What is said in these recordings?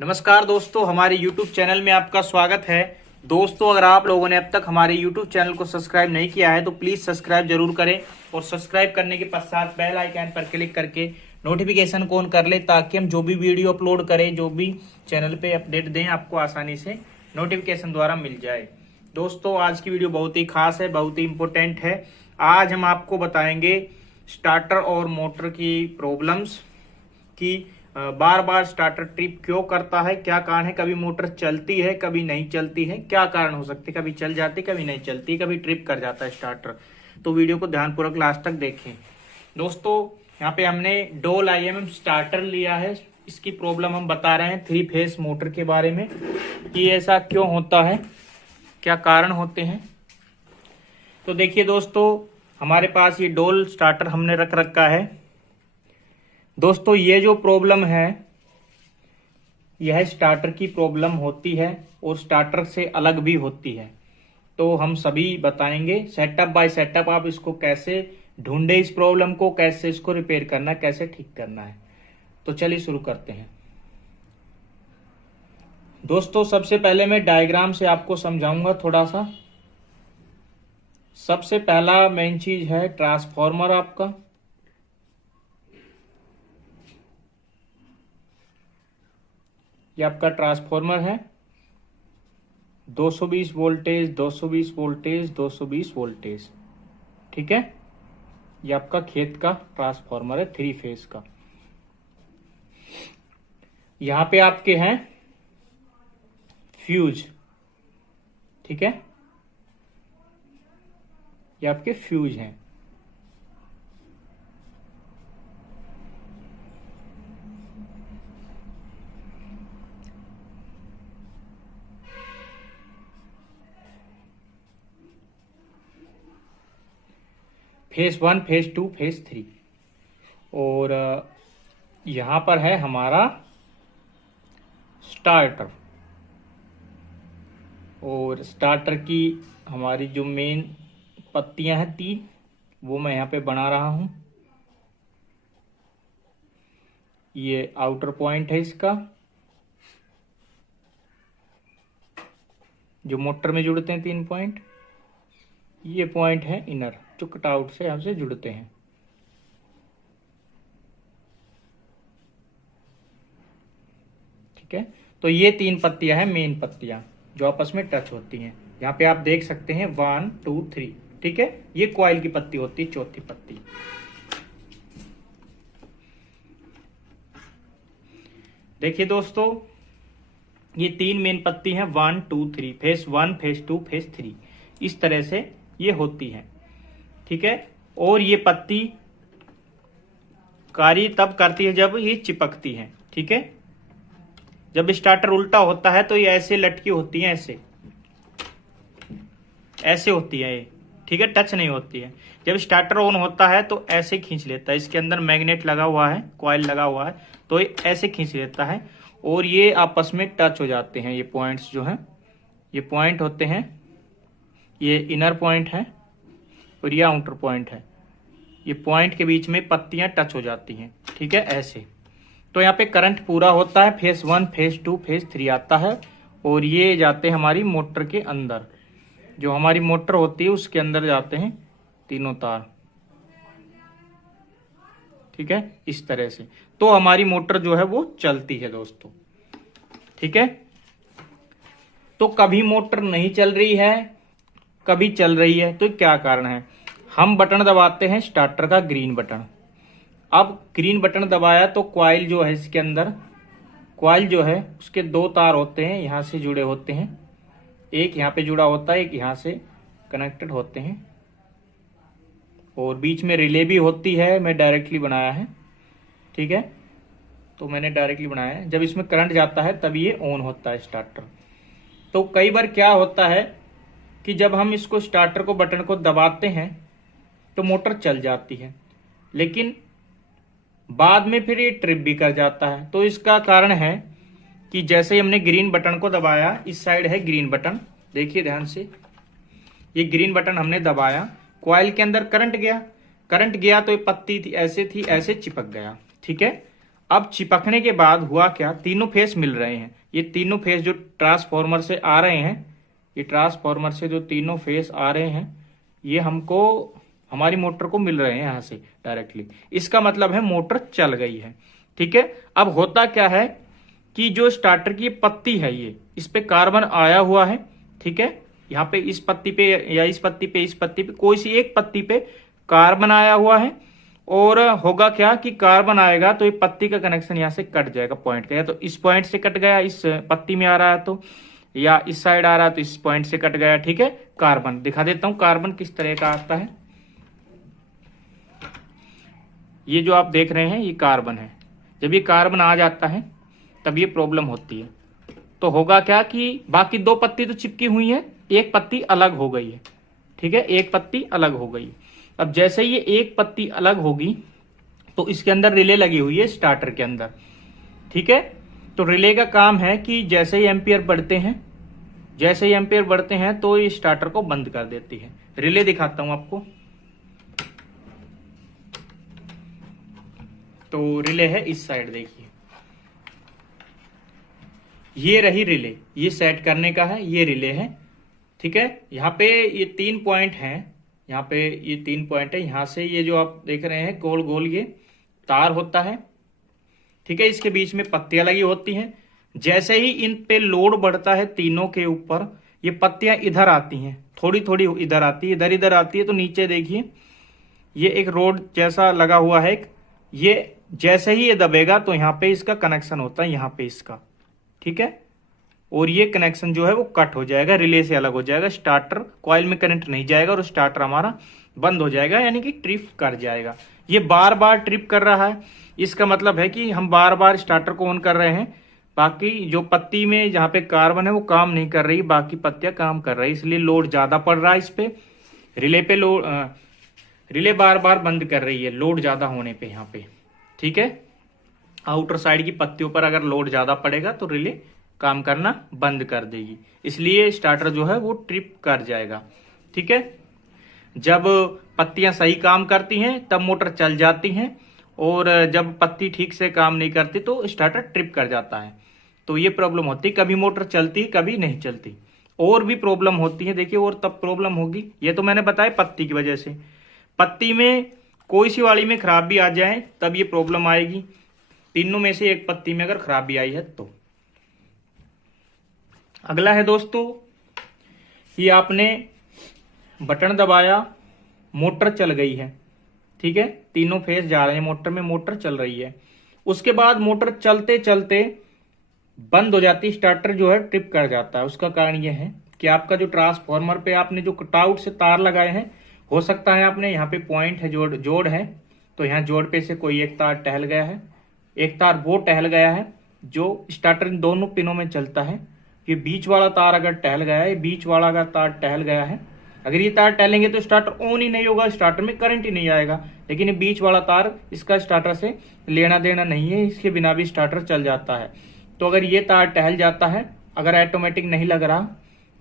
नमस्कार दोस्तों, हमारे YouTube चैनल में आपका स्वागत है। दोस्तों, अगर आप लोगों ने अब तक हमारे YouTube चैनल को सब्सक्राइब नहीं किया है तो प्लीज़ सब्सक्राइब जरूर करें और सब्सक्राइब करने के पश्चात बेल आइकन पर क्लिक करके नोटिफिकेशन को ऑन कर ले, ताकि हम जो भी वीडियो अपलोड करें, जो भी चैनल पे अपडेट दें, आपको आसानी से नोटिफिकेशन द्वारा मिल जाए। दोस्तों, आज की वीडियो बहुत ही खास है, बहुत ही इम्पोर्टेंट है। आज हम आपको बताएंगे स्टार्टर और मोटर की प्रॉब्लम्स कि बार बार स्टार्टर ट्रिप क्यों करता है, क्या कारण है, कभी मोटर चलती है कभी नहीं चलती है, क्या कारण हो सकते, कभी चल जाती कभी नहीं चलती, कभी ट्रिप कर जाता है स्टार्टर। तो वीडियो को ध्यानपूर्वक लास्ट तक देखें। दोस्तों, यहाँ पे हमने डोल IMM स्टार्टर लिया है। इसकी प्रॉब्लम हम बता रहे हैं 3 फेस मोटर के बारे में कि ऐसा क्यों होता है, क्या कारण होते हैं। तो देखिए दोस्तों, हमारे पास ये डोल स्टार्टर हमने रख रखा है। दोस्तों, ये जो प्रॉब्लम है यह स्टार्टर की प्रॉब्लम होती है और स्टार्टर से अलग भी होती है। तो हम सभी बताएंगे सेटअप बाय सेटअप, आप इसको कैसे ढूंढे, इस प्रॉब्लम को कैसे इसको रिपेयर करना, कैसे ठीक करना है। तो चलिए शुरू करते हैं। दोस्तों, सबसे पहले मैं डायग्राम से आपको समझाऊंगा थोड़ा सा। सबसे पहला मेन चीज है ट्रांसफॉर्मर आपका। ये आपका ट्रांसफॉर्मर है, 220 वोल्टेज 220 वोल्टेज 220 वोल्टेज, ठीक है। ये आपका खेत का ट्रांसफॉर्मर है 3 फेज का। यहां पे आपके हैं फ्यूज, ठीक है, ये आपके फ्यूज हैं। Phase 1, phase 2, phase 3। और यहां पर है हमारा स्टार्टर। और स्टार्टर की हमारी जो मेन पत्तियां हैं 3, वो मैं यहां पे बना रहा हूं। ये आउटर पॉइंट है इसका, जो मोटर में जुड़ते हैं 3 पॉइंट। ये पॉइंट है इनर, जो कटआउट से हमसे जुड़ते हैं, ठीक है। तो ये 3 पत्तियां हैं, मेन पत्तियां जो आपस में टच होती हैं। यहाँ पे आप देख सकते हैं 1 2 3, ठीक है। ये कॉइल की पत्ती होती है, चौथी पत्ती। देखिए दोस्तों, ये 3 मेन पत्ती हैं, 1 2 3, फेज 1 फेज 2 फेज 3, इस तरह से ये होती है, ठीक है। और ये पत्ती कार्य तब करती है जब ये चिपकती है, ठीक है। जब स्टार्टर उल्टा होता है तो ये ऐसे लटकी होती है, ऐसे ऐसे होती है ये, ठीक है, टच नहीं होती है। जब स्टार्टर ऑन होता है तो ऐसे खींच लेता है, इसके अंदर मैग्नेट लगा हुआ है, कॉइल लगा हुआ है, तो ये ऐसे खींच लेता है और ये आपस में टच हो जाते हैं। ये पॉइंट्स जो हैं, ये पॉइंट होते हैं, ये इनर पॉइंट है और ये आउटर पॉइंट है। ये पॉइंट के बीच में पत्तियां टच हो जाती हैं, ठीक है, ऐसे। तो यहाँ पे करंट पूरा होता है, फेज 1 फेज 2 फेज 3 आता है और ये जाते हैं हमारी मोटर के अंदर। जो हमारी मोटर होती है उसके अंदर जाते हैं तीनों तार, ठीक है, इस तरह से। तो हमारी मोटर जो है वो चलती है दोस्तों, ठीक है। तो कभी मोटर नहीं चल रही है, कभी चल रही है, तो क्या कारण है। हम बटन दबाते हैं स्टार्टर का, ग्रीन बटन। अब ग्रीन बटन दबाया तो कॉइल जो है इसके अंदर, कॉइल जो है उसके 2 तार होते हैं, यहां से जुड़े होते हैं। एक यहाँ पे जुड़ा होता है, एक यहाँ से कनेक्टेड होते हैं और बीच में रिले भी होती है। मैं डायरेक्टली बनाया है, ठीक है, तो मैंने डायरेक्टली बनाया है। जब इसमें करंट जाता है तब ये ऑन होता है स्टार्टर। तो कई बार क्या होता है कि जब हम इसको स्टार्टर को, बटन को दबाते हैं तो मोटर चल जाती है, लेकिन बाद में फिर ये ट्रिप भी कर जाता है। तो इसका कारण है कि जैसे ही हमने ग्रीन बटन को दबाया, इस साइड है ग्रीन बटन, देखिए ध्यान से, ये ग्रीन बटन हमने दबाया, कॉइल के अंदर करंट गया, करंट गया तो ये पत्ती थी ऐसे चिपक गया, ठीक है। अब चिपकने के बाद हुआ क्या, तीनों फेस मिल रहे हैं। ये तीनों फेस जो ट्रांसफॉर्मर से आ रहे हैं, ये ट्रांसफॉर्मर से जो तीनों फेस आ रहे हैं, ये हमको हमारी मोटर को मिल रहे हैं यहां से डायरेक्टली। इसका मतलब है मोटर चल गई है। ठीक है, अब होता क्या है कि जो स्टार्टर की पत्ती है, ये इस पे कार्बन आया हुआ है। ठीक है, यहाँ पे इस पत्ती पे या इस पत्ती पे, इस पत्ती पे, कोई सी एक पत्ती पे कार्बन आया हुआ है। और होगा क्या कि कार्बन आएगा तो ये पत्ती का कनेक्शन यहाँ से कट जाएगा पॉइंट का, या तो इस पॉइंट से कट गया, इस पत्ती में आ रहा है तो, या इस साइड आ रहा है तो इस पॉइंट से कट गया। ठीक है, कार्बन दिखा देता हूं कार्बन किस तरह का आता है। ये जो आप देख रहे हैं ये कार्बन है। जब ये कार्बन आ जाता है तब ये प्रॉब्लम होती है। तो होगा क्या कि बाकी दो पत्ती तो चिपकी हुई है, एक पत्ती अलग हो गई है। ठीक है, एक पत्ती अलग हो गई। अब जैसे ये एक पत्ती अलग होगी तो इसके अंदर रिले लगी हुई है स्टार्टर के अंदर। ठीक है, तो रिले का काम है कि जैसे ही एम्पियर बढ़ते हैं, जैसे ही एम्पियर बढ़ते हैं तो ये स्टार्टर को बंद कर देती है। रिले दिखाता हूं आपको। तो रिले है इस साइड, देखिए ये रही रिले, ये सेट करने का है, ये रिले है। ठीक है, यहाँ पे ये 3 पॉइंट हैं, यहाँ पे ये 3 पॉइंट है। यहां से ये जो आप देख रहे हैं गोल गोल ये तार होता है। ठीक है, इसके बीच में पत्तियां लगी होती हैं। जैसे ही इन पे लोड बढ़ता है तीनों के ऊपर, ये पत्तियां इधर आती हैं, थोड़ी थोड़ी इधर आती है, इधर इधर आती है। तो नीचे देखिए ये एक रोड जैसा लगा हुआ है एक, ये जैसे ही ये दबेगा तो यहाँ पे इसका कनेक्शन होता है, यहाँ पे इसका। ठीक है, और ये कनेक्शन जो है वो कट हो जाएगा, रिले से अलग हो जाएगा, स्टार्टर कॉइल में करंट नहीं जाएगा और स्टार्टर हमारा बंद हो जाएगा, यानी कि ट्रिप कर जाएगा। ये बार बार ट्रिप कर रहा है, इसका मतलब है कि हम बार बार स्टार्टर को ऑन कर रहे हैं, बाकी जो पत्ती में जहां पे कार्बन है वो काम नहीं कर रही, बाकी पत्तियां काम कर रही, इसलिए लोड ज्यादा पड़ रहा है इस पे। रिले पे लोड, रिले बार बार बंद कर रही है लोड ज्यादा होने पे यहाँ पे। ठीक है, आउटर साइड की पत्तियों पर अगर लोड ज्यादा पड़ेगा तो रिले काम करना बंद कर देगी, इसलिए स्टार्टर जो है वो ट्रिप कर जाएगा। ठीक है, जब पत्तियां सही काम करती हैं तब मोटर चल जाती हैं, और जब पत्ती ठीक से काम नहीं करती तो स्टार्टर ट्रिप कर जाता है। तो ये प्रॉब्लम होती है, कभी मोटर चलती कभी नहीं चलती। और भी प्रॉब्लम होती है, देखिए और तब प्रॉब्लम होगी। ये तो मैंने बताया पत्ती की वजह से, पत्ती में कोई सी वाली में खराबी आ जाए तब ये प्रॉब्लम आएगी। तीनों में से एक पत्ती में अगर खराबी आई है तो। अगला है दोस्तों, ये आपने बटन दबाया, मोटर चल गई है। ठीक है, तीनों फेस जा रहे हैं मोटर में, मोटर चल रही है। उसके बाद मोटर चलते चलते बंद हो जाती, स्टार्टर जो है ट्रिप कर जाता है। उसका कारण यह है कि आपका जो ट्रांसफॉर्मर पे आपने जो कटआउट से तार लगाए हैं, हो सकता है आपने यहाँ पे पॉइंट है, जोड़ है, तो यहाँ जोड़ पे से कोई एक तार टहल गया है, एक तार वो टहल गया है जो स्टार्टर इन दोनों पिनों में चलता है। ये बीच वाला तार अगर टहल गया है, बीच वाला अगर तार टहल गया है, अगर ये तार टहलेंगे तो स्टार्टर ऑन ही नहीं होगा, स्टार्टर में करंट ही नहीं आएगा। लेकिन ये बीच वाला तार, इसका स्टार्टर से लेना देना नहीं है, इसके बिना भी स्टार्टर चल जाता है। तो अगर ये तार टहल जाता है, अगर ऑटोमेटिक नहीं लग रहा,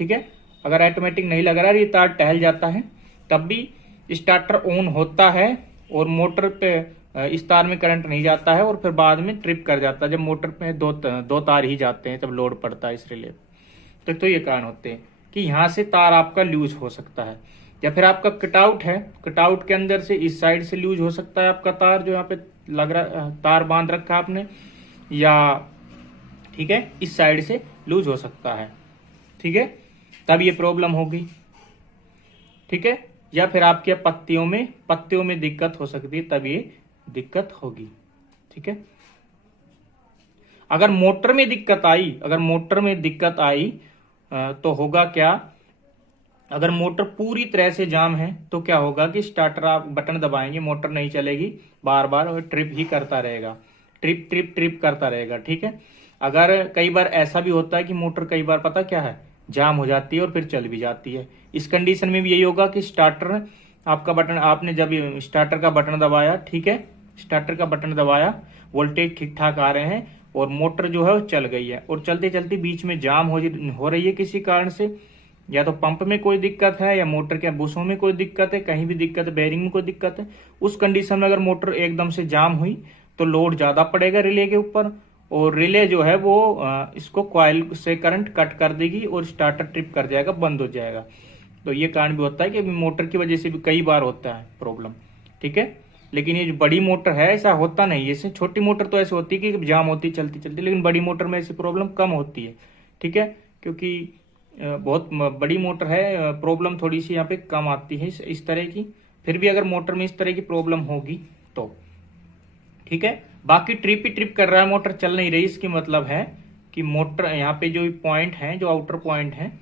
ठीक है, अगर ऑटोमेटिक नहीं लग रहा, ये तार टहल जाता है, तब भी स्टार्टर ऑन होता है और मोटर पे इस तार में करंट नहीं जाता है, और फिर बाद में ट्रिप कर जाता है। जब मोटर पे दो तार ही जाते हैं तब लोड पड़ता है इस रिले। तो ये कारण होते हैं कि यहाँ से तार आपका लूज हो सकता है, या फिर आपका कटआउट है, कटआउट के अंदर से इस साइड से लूज हो सकता है आपका तार, जो यहाँ पे लग रहा तार बांध रखा आपने, या ठीक है इस साइड से लूज हो सकता है। ठीक है, तब ये प्रॉब्लम होगी। ठीक है, या फिर आपके पत्तियों में दिक्कत हो सकती है, तब ये दिक्कत होगी। ठीक है, अगर मोटर में दिक्कत आई, तो होगा क्या, अगर मोटर पूरी तरह से जाम है तो क्या होगा कि स्टार्टर आप बटन दबाएंगे, मोटर नहीं चलेगी, बार बार और ट्रिप ही करता रहेगा, ट्रिप करता रहेगा। ठीक है, अगर कई बार ऐसा भी होता है कि मोटर कई बार पता क्या है, जाम हो जाती है और फिर चल भी जाती है। इस कंडीशन में भी यही होगा कि स्टार्टर आपका बटन, आपने जब स्टार्टर का बटन दबाया, ठीक है, स्टार्टर का बटन दबाया, वोल्टेज ठीक ठाक आ रहे हैं और मोटर जो है वो चल गई है, और चलते चलते बीच में जाम हो रही है किसी कारण से, या तो पंप में कोई दिक्कत है, या मोटर के बुशों में कोई दिक्कत है, कहीं भी दिक्कत है, बेयरिंग में कोई दिक्कत है। उस कंडीशन में अगर मोटर एकदम से जाम हुई तो लोड ज्यादा पड़ेगा रिले के ऊपर, और रिले जो है वो इसको कॉइल से करंट कट कर देगी और स्टार्टर ट्रिप कर जाएगा, बंद हो जाएगा। तो ये कारण भी होता है कि अभी मोटर की वजह से भी कई बार होता है प्रॉब्लम, ठीक है। लेकिन ये जो बड़ी मोटर है ऐसा होता नहीं है। जैसे छोटी मोटर तो ऐसे होती है कि जाम होती है चलती चलती, लेकिन बड़ी मोटर में ऐसी प्रॉब्लम कम होती है, ठीक है। क्योंकि बहुत बड़ी मोटर है, प्रॉब्लम थोड़ी सी यहाँ पे कम आती है इस तरह की। फिर भी अगर मोटर में इस तरह की प्रॉब्लम होगी तो ठीक है। बाकी ट्रिप ही ट्रिप कर रहा है, मोटर चल नहीं रही, इसकी मतलब है कि मोटर यहाँ पे जो पॉइंट है, जो आउटर पॉइंट है,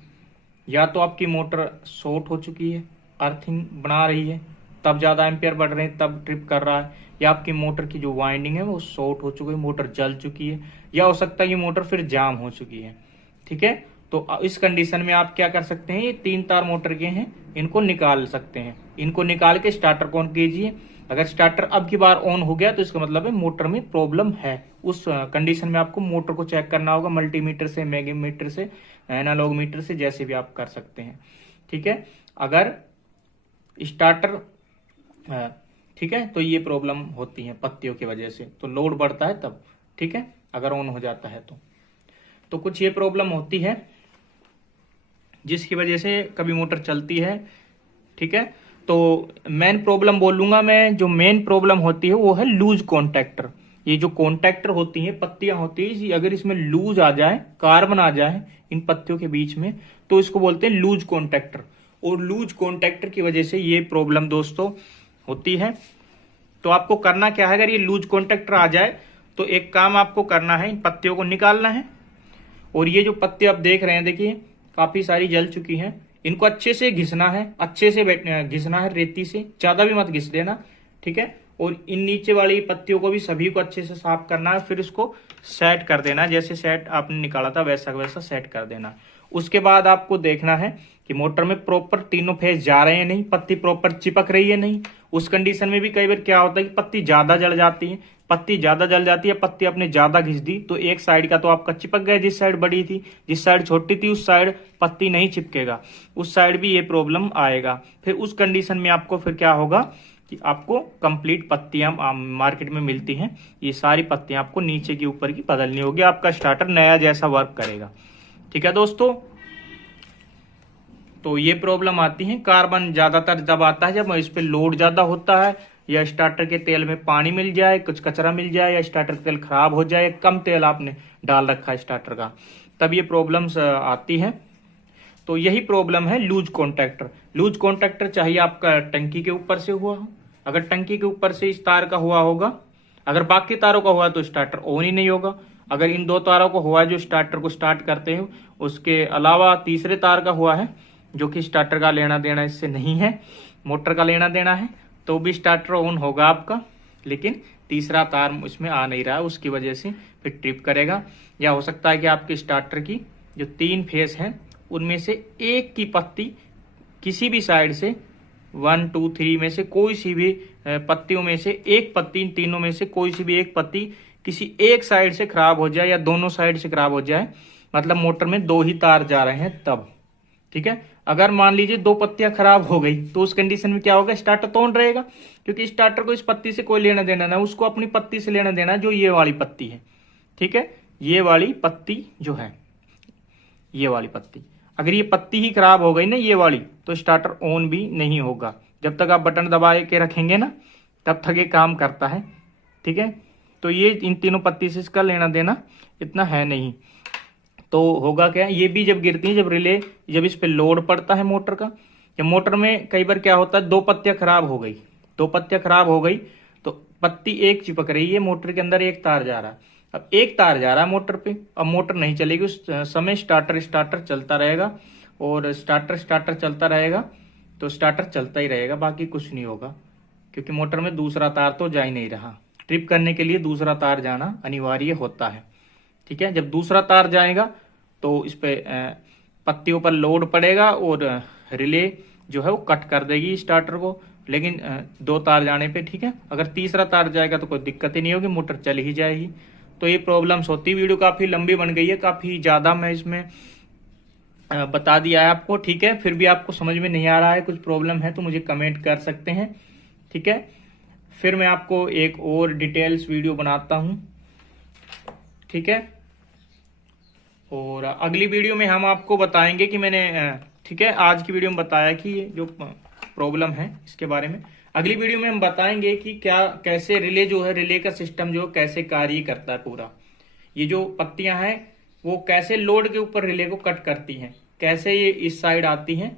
या तो आपकी मोटर शॉर्ट हो चुकी है, अर्थिंग बना रही है, तब ज्यादा एम्पियर बढ़ रहे हैं तब ट्रिप कर रहा है, या आपकी मोटर की जो वाइंडिंग है वो शॉर्ट हो चुकी है, मोटर जल चुकी है, या हो सकता है कि मोटर फिर जाम हो चुकी है, ठीक है। तो इस कंडीशन में आप क्या कर सकते हैं, ये 3 तार मोटर के हैं, इनको निकाल सकते हैं। इनको निकाल के स्टार्टर को ऑन कीजिए। अगर स्टार्टर अब की बार ऑन हो गया तो इसका मतलब है मोटर में प्रॉब्लम है। उस कंडीशन में आपको मोटर को चेक करना होगा, मल्टीमीटर से, मैग्नीमीटर से, एनालॉग मीटर से, जैसे भी आप कर सकते हैं, ठीक है। अगर स्टार्टर ठीक है, तो ये प्रॉब्लम होती है पत्तियों की वजह से, तो लोड बढ़ता है तब, ठीक है, अगर ऑन हो जाता है तो कुछ ये प्रॉब्लम होती है जिसकी वजह से कभी मोटर चलती है, ठीक है। तो मेन प्रॉब्लम बोलूंगा मैं, जो मेन प्रॉब्लम होती है वो है लूज कॉन्टैक्टर। ये जो कॉन्टैक्टर होती है, पत्तियां होती है, अगर इसमें लूज आ जाए, कार्बन आ जाए इन पत्तियों के बीच में, तो इसको बोलते हैं लूज कॉन्टैक्टर। और लूज कॉन्टैक्टर की वजह से ये प्रॉब्लम दोस्तों होती है। तो आपको करना क्या है, अगर ये लूज कॉन्टैक्टर आ जाए तो एक काम आपको करना है, इन पत्तियों को निकालना है। और ये जो पत्ते आप देख रहे हैं, देखिए काफी सारी जल चुकी हैं, इनको अच्छे से घिसना है, अच्छे से घिसना है, रेती से, ज्यादा भी मत घिस देना, ठीक है। और इन नीचे वाली पत्तियों को भी सभी को अच्छे से साफ करना है, फिर इसको सेट कर देना, जैसे सेट आपने निकाला था वैसा वैसा सेट कर देना। उसके बाद आपको देखना है कि मोटर में प्रॉपर तीनों फेज जा रहे हैं नहीं, पत्ती प्रॉपर चिपक रही है नहीं। उस कंडीशन में भी कई बार क्या होता है कि पत्ती ज्यादा जल जाती है, पत्ती ज्यादा जल जाती है, पत्ती आपने ज्यादा घिस दी तो एक साइड का तो आपका चिपक गया, जिस साइड बड़ी थी, जिस साइड छोटी थी उस साइड पत्ती नहीं चिपकेगा, उस साइड भी ये प्रॉब्लम आएगा। फिर उस कंडीशन में आपको फिर क्या होगा कि आपको कंप्लीट पत्तियां मार्केट में मिलती हैं, ये सारी पत्तियां आपको नीचे की ऊपर की बदलनी होगी, आपका स्टार्टर नया जैसा वर्क करेगा, ठीक है दोस्तों। तो ये प्रॉब्लम आती है, कार्बन ज्यादातर जब आता है जब इस पे लोड ज्यादा होता है, या स्टार्टर के तेल में पानी मिल जाए, कुछ कचरा मिल जाए, या स्टार्टर तेल खराब हो जाए, कम तेल आपने डाल रखा है स्टार्टर का, तब ये प्रॉब्लम्स आती है। तो यही प्रॉब्लम है लूज कॉन्टैक्टर। लूज कॉन्टैक्टर चाहिए आपका टंकी के ऊपर से हुआ हो, अगर टंकी के ऊपर से इस तार का हुआ होगा, अगर बाकी तारों का हुआ तो स्टार्टर ऑन ही नहीं होगा। अगर इन 2 तारों को हुआ है जो स्टार्टर को स्टार्ट करते हैं, उसके अलावा तीसरे तार का हुआ है जो कि स्टार्टर का लेना देना इससे नहीं है, मोटर का लेना देना है, तो भी स्टार्टर ऑन होगा आपका, लेकिन तीसरा तार इसमें आ नहीं रहा है, उसकी वजह से फिर ट्रिप करेगा। या हो सकता है कि आपके स्टार्टर की जो 3 फेस हैं उनमें से एक की पत्ती किसी भी साइड से 1 2 3 में से कोई सी भी पत्तियों में से एक पत्ती, इन तीनों में से कोई सी भी एक पत्ती किसी एक साइड से खराब हो जाए या दोनों साइड से खराब हो जाए, मतलब मोटर में 2 ही तार जा रहे हैं तब, ठीक है। अगर मान लीजिए 2 पत्तियां खराब हो गई तो उस कंडीशन में क्या होगा, स्टार्टर तो ऑन रहेगा, क्योंकि स्टार्टर को इस पत्ती से कोई लेना देना ना, उसको अपनी पत्ती से लेना देना जो ये वाली पत्ती है, ठीक है। ये वाली पत्ती जो है, ये वाली पत्ती, अगर ये पत्ती ही खराब हो गई ना ये वाली, तो स्टार्टर ऑन भी नहीं होगा। जब तक आप बटन दबा के रखेंगे ना तब तक ये काम करता है, ठीक है। तो ये इन तीनों पत्ती से इसका लेना देना इतना है नहीं। तो होगा क्या, ये भी जब गिरती है, जब रिले, जब इस पे लोड पड़ता है मोटर का, या मोटर में कई बार क्या होता है 2 पत्तियां खराब हो गई, 2 पत्तियां खराब हो गई तो पत्ती एक चिपक रही है, मोटर के अंदर एक तार जा रहा है, अब एक तार जा रहा है मोटर पे, अब मोटर नहीं चलेगी, उस समय स्टार्टर चलता रहेगा, और स्टार्टर चलता रहेगा तो स्टार्टर चलता ही रहेगा, बाकी कुछ नहीं होगा, क्योंकि मोटर में दूसरा तार तो जा ही नहीं रहा। ट्रिप करने के लिए दूसरा तार जाना अनिवार्य होता है, ठीक है। जब दूसरा तार जाएगा तो इस पे पत्तियों पर लोड पड़ेगा और रिले जो है वो कट कर देगी स्टार्टर को, लेकिन 2 तार जाने पे, ठीक है। अगर तीसरा तार जाएगा तो कोई दिक्कत ही नहीं होगी, मोटर चल ही जाएगी। तो ये प्रॉब्लम्स होती है। वीडियो काफी लंबी बन गई है, काफी ज्यादा मैं इसमें बता दिया है आपको, ठीक है। फिर भी आपको समझ में नहीं आ रहा है, कुछ प्रॉब्लम है तो मुझे कमेंट कर सकते हैं, ठीक है। फिर मैं आपको एक और डिटेल्स वीडियो बनाता हूं, ठीक है। और अगली वीडियो में हम आपको बताएंगे कि मैंने ठीक है, आज की वीडियो में बताया कि ये जो प्रॉब्लम है इसके बारे में। अगली वीडियो में हम बताएंगे कि क्या कैसे रिले जो है, रिले का सिस्टम जो कैसे कार्य करता है पूरा। ये जो पत्तियां हैं वो कैसे लोड के ऊपर रिले को कट करती हैं, कैसे ये इस साइड आती हैं